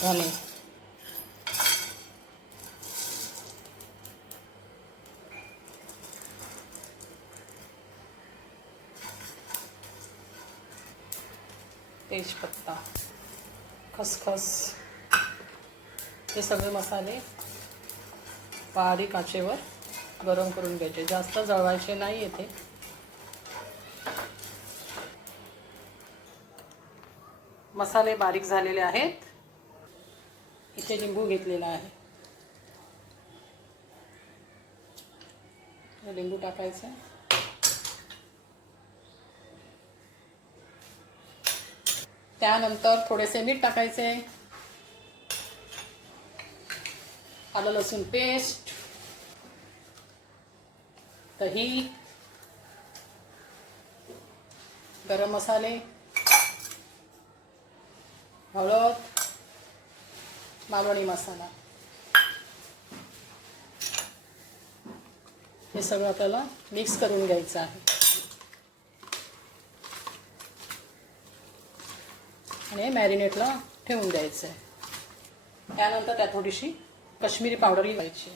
धने, तेजपत्ता, खसखस, हे सगळे मसाले बारीक आचेवर गरम करून घ्यायचे. जास्त जळवायचे नाही येते. मसाले बारीक झालेले आहेत. इथे लिंबू घेतलेला आहे. लिंबू टाकायचं. त्यानंतर थोडेसे मीठ टाकायचे. आलं लसूण पेस्ट, दही, गरम मसाले, हळद, मालवणी मसाला, हे सगळं आपल्याला मिक्स करून घ्यायचं आहे. आणि मॅरिनेटला ठेवून द्यायचं आहे. त्यानंतर त्यात थोडीशी काश्मीरी पावडर घालायची.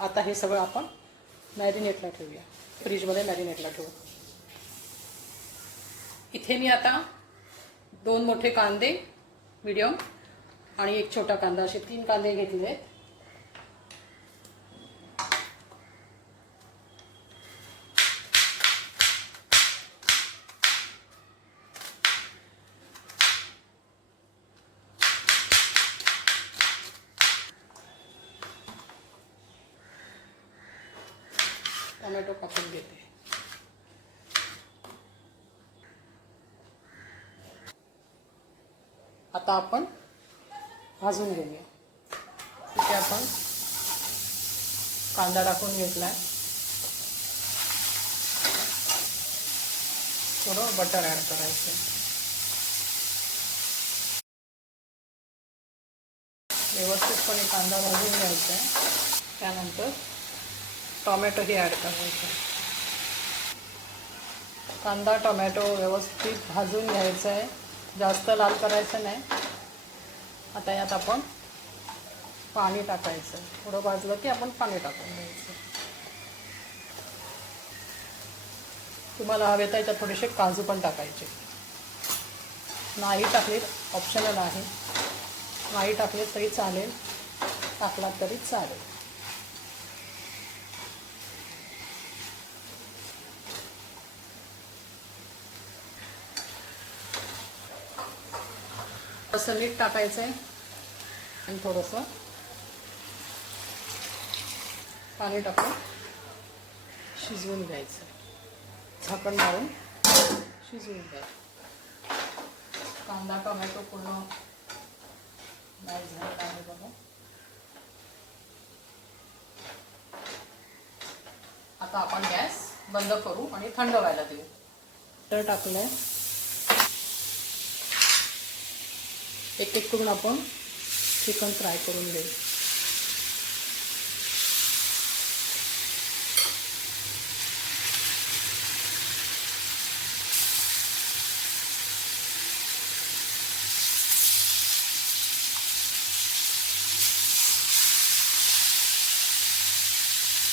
आता हे सगळं आपण मॅरिनेटला ठेवूया. फ्रीजमध्ये मॅरिनेटला ठेवू. इथे मी आता 2 मोठे कांदे मीडियम आणि 1 छोटा कांदा असे 3 कांदे घेतले आहेत. टोमॅटो कापून घेते. आता आपण भाजून घेऊया. इथे आपण कांदा टाकून घेतलाय. थोडं बटर ॲड करायचं. व्यवस्थितपणे कांदा भाजून घ्यायचा आहे. त्यानंतर टोमॅटोही ॲड करायचं. कांदा टोमॅटो व्यवस्थित भाजून घ्यायचा आहे. जास्त लाल करायचं नाही. आता यात आपण पाणी टाकायचं. थोडं भाजलं की आपण पाणी टाकून द्यायचं. तुम्हाला हवे तर याच्यात थोडेसे काजू पण टाकायचे. नाही टाकले ऑप्शनल आहे. नाही टाकले तरी चालेल, टाकलात तरी चालेल. असं मीठ टाकायचं आहे आणि थोडंसं पाणी टाकून शिजवून घ्यायचं. झाकण मारून शिजवून घ्यायचं. कांदा टोमॅटो पूर्ण नाही झालेला आहे बघा. आता आपण गॅस बंद करू आणि थंड व्हायला देऊ. बटर टाकलंय. एक एक करून आपण चिकन फ्राय करून घेऊ.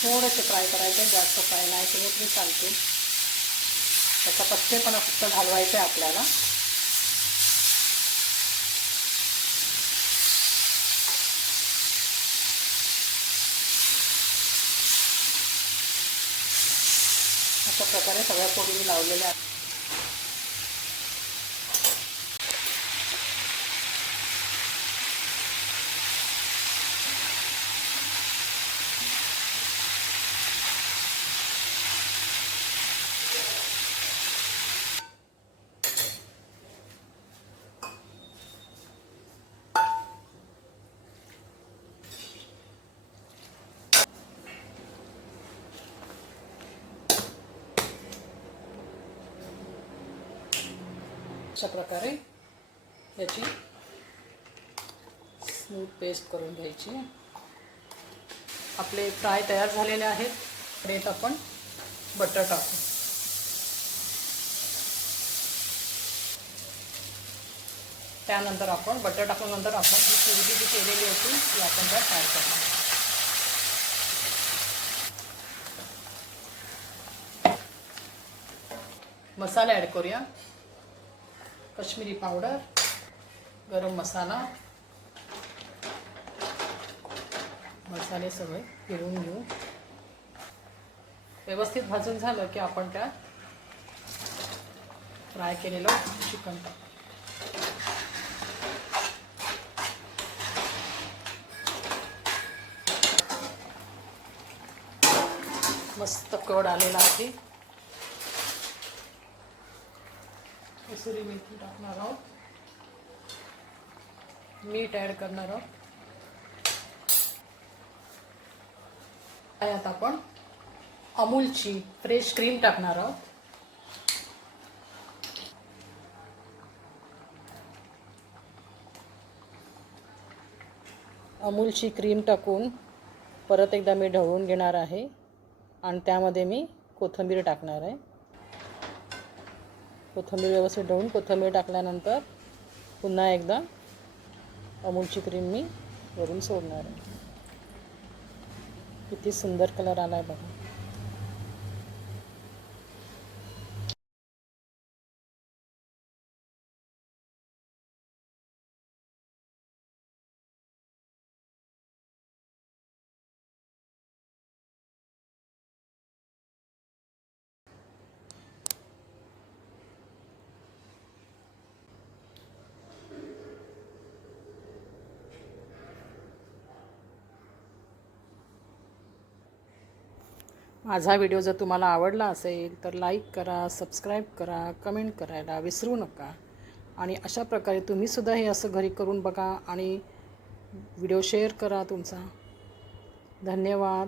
थोडेसे फ्राय करायचे, जास्त फ्राय नाही केले तरी चालते. त्याचा कच्चेपणा फक्त घालवायचा आहे आपल्याला. अशा प्रकारे सगळ्या फोडी लावलेल्या आहेत. अशा प्रकारे याची स्मूथ पेस्ट करून घ्यायची. आपले फ्राय तयार झालेले आहेत. यात आपण बटर टाकू. त्यानंतर आपण बटर टाकल्यानंतर आपण ही प्युरी जी केलेली होती ती आपण त्यात ॲड करणार. मसाले ॲड करूया. काश्मीरी पावडर, गरम मसाला, मसाले सगळे फिरवून घेऊ. व्यवस्थित भाजून झालं की आपण त्यात फ्राय केलेलं चिकन टाकू. मस्त कड आलेला आहे. कसुरी मेथी टाकणार आहोत. मीठ ॲड करणार आहोत. यात आपण अमूलची फ्रेश क्रीम टाकणार आहोत. अमूलची क्रीम टाकून परत एकदा मी ढवळून घेणार आहे आणि त्यामध्ये मी कोथिंबीर टाकणार आहे. कोथिंबीर व्यवस्थित ढवळून कोथिंबीर टाकल्यानंतर पुन्हा एकदा अमूलची क्रीम मी वरून सोडणार आहे. किती सुंदर कलर आला आहे बघा. माझा व्हिडिओ जर तुम्हाला आवडला असेल तर लाईक करा, सबस्क्राईब करा, कमेंट करायला विसरू नका. आणि अशा प्रकारे तुम्हीसुद्धा हे असं घरी करून बघा आणि व्हिडिओ शेअर करा तुमचा. धन्यवाद.